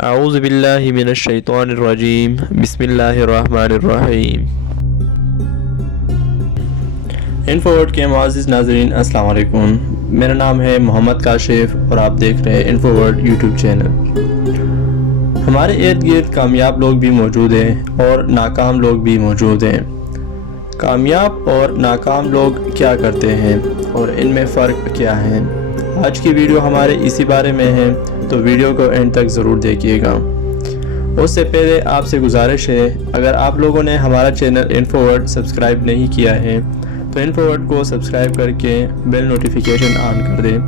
اعوذ باللہ من الشیطان الرجیم بسم اللہ الرحمن الرحیم۔ انفو ورڈ کے معزز ناظرین السلام علیکم، میرا نام ہے محمد کاشف اور آپ دیکھ رہے ہیں انفو ورڈ یوٹیوب چینل۔ ہمارے ارد گرد کامیاب لوگ بھی موجود ہیں اور ناکام لوگ بھی موجود ہیں۔ کامیاب اور ناکام لوگ کیا کرتے ہیں اور ان میں فرق کیا ہے؟ آج کی ویڈیو ہمارے اسی بارے میں ہے، تو ویڈیو کو اینڈ تک ضرور دیکھیے گا۔ اس سے پہلے آپ سے گزارش ہے، اگر آپ لوگوں نے ہمارا چینل انفو ورڈ سبسکرائب نہیں کیا ہے تو انفو ورڈ کو سبسکرائب کر کے بیل نوٹیفیکیشن آن کر دیں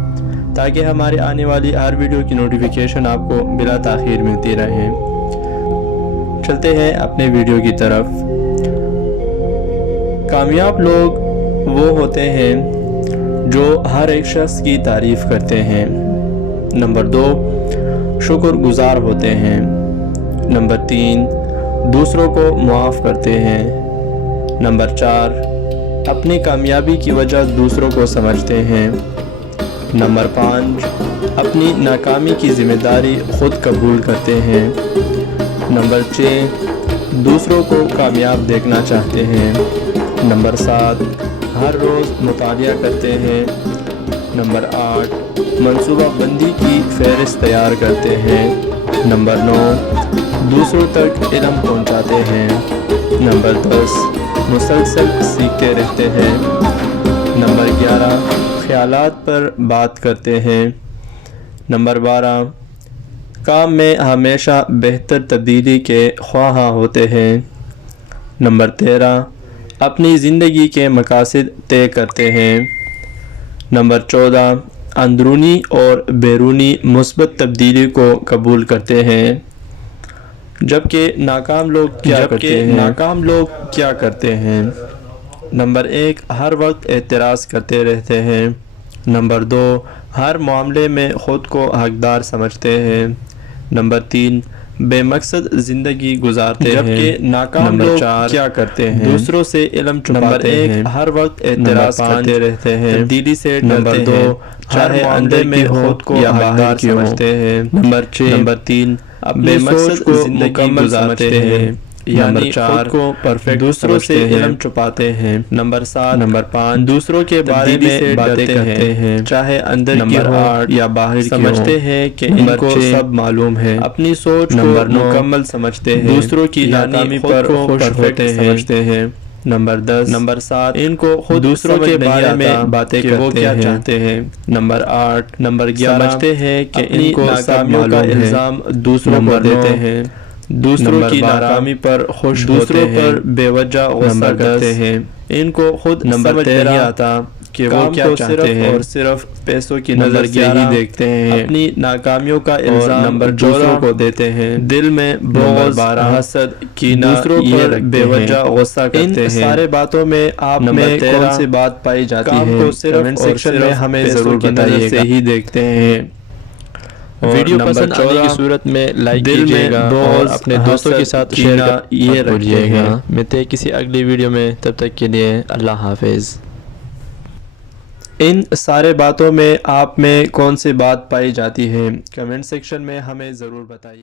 تاکہ ہماری آنے والی ہر ویڈیو کی نوٹیفیکیشن آپ کو بلا تاخیر ملتی رہے۔ چلتے ہیں اپنے ویڈیو کی طرف۔ کامیاب لوگ وہ ہوتے ہیں جو ہر ایک شخص کی تعریف کرتے ہیں۔ نمبر 2، شکر گزار ہوتے ہیں۔ نمبر 3، دوسروں کو معاف کرتے ہیں۔ نمبر 4، اپنی کامیابی کی وجہ دوسروں کو سمجھتے ہیں۔ نمبر 5، اپنی ناکامی کی ذمہ داری خود قبول کرتے ہیں۔ نمبر 6، دوسروں کو کامیاب دیکھنا چاہتے ہیں۔ نمبر 7، ہر روز مطالعہ کرتے ہیں۔ نمبر 8، منصوبہ بندی کی فہرست تیار کرتے ہیں۔ نمبر 9، دوسروں تک علم پہنچاتے ہیں۔ نمبر 10، مسلسل سیکھتے رہتے ہیں۔ نمبر 11، خیالات پر بات کرتے ہیں۔ نمبر 12، کام میں ہمیشہ بہتر تبدیلی کے خواہاں ہوتے ہیں۔ نمبر 13، اپنی زندگی کے مقاصد طے کرتے ہیں۔ نمبر 14، اندرونی اور بیرونی مثبت تبدیلی کو قبول کرتے ہیں۔ جبکہ ناکام لوگ کیا کرتے ہیں؟ نمبر 1، ہر وقت اعتراض کرتے رہتے ہیں۔ نمبر 2، ہر معاملے میں خود کو حقدار سمجھتے ہیں۔ نمبر 3، بے مقصد زندگی گزارتے ہیں۔ جبکہ ناکام لوگ کیا کرتے ہیں؟ دوسروں سے علم چھپاتے ہیں۔ نمبر 1، ہر وقت اعتراض کرتے رہتے ہیں، تبدیلی سے ڈرتے ہیں۔ نمبر 2، چاہے اندر میں خود کو حقدار سمجھتے ہیں۔ نمبر 3، بے مقصد زندگی گزارتے ہیں، یعنی خود کو پرفیکٹ دوسروں سے علم چھپاتے ہیں۔ نمبر 5، دوسروں کے بارے میں باتیں کرتے ہیں، چاہے اندر کی ہو یا باہر کی ہو، سمجھتے ہیں کہ ان کو سب معلوم ہے، اپنی سوچ کو مکمل سمجھتے ہیں، دوسروں کی ناکامی پر خوش ہوتے ہیں۔ نمبر 7، ان کو خود دوسروں کے بارے میں باتیں کرتے ہیں کہ وہ کیا چاہتے ہیں۔ نمبر 8، نمبر 11، سمجھتے ہیں کہ ان کو ناکامیوں کا الزام دوسروں کو دیتے ہیں، دوسروں کی ناکامی پر خوش دوسروں پر بے وجہ غصہ کرتے ہیں۔ ان کو خود سمجھ نہیں آتا کہ وہ کیا چاہتے ہیں اور صرف پیسوں کی نظر سے ہی دیکھتے ہیں، اپنی ناکامیوں کا الزام دوسروں کو دیتے ہیں، دل میں بغض، حسد، کینہ دوسروں پر بے وجہ غصہ کرتے ہیں۔ ان سارے باتوں میں آپ میں کون سی بات پائی جاتی ہے؟ کمنٹ سیکشن میں ہمیں ضرور بتائیے گا۔ ہی دیکھتے ہیں۔ ویڈیو پسند آنے کی صورت میں لائک کیجئے گا اور اپنے دوستوں کے ساتھ شیئر یہ رکھیے گا۔ ملتے ہیں کسی اگلی ویڈیو میں، تب تک کے لیے اللہ حافظ۔ ان سارے باتوں میں آپ میں کون سی بات پائی جاتی ہے؟ کمنٹ سیکشن میں ہمیں ضرور بتائیے۔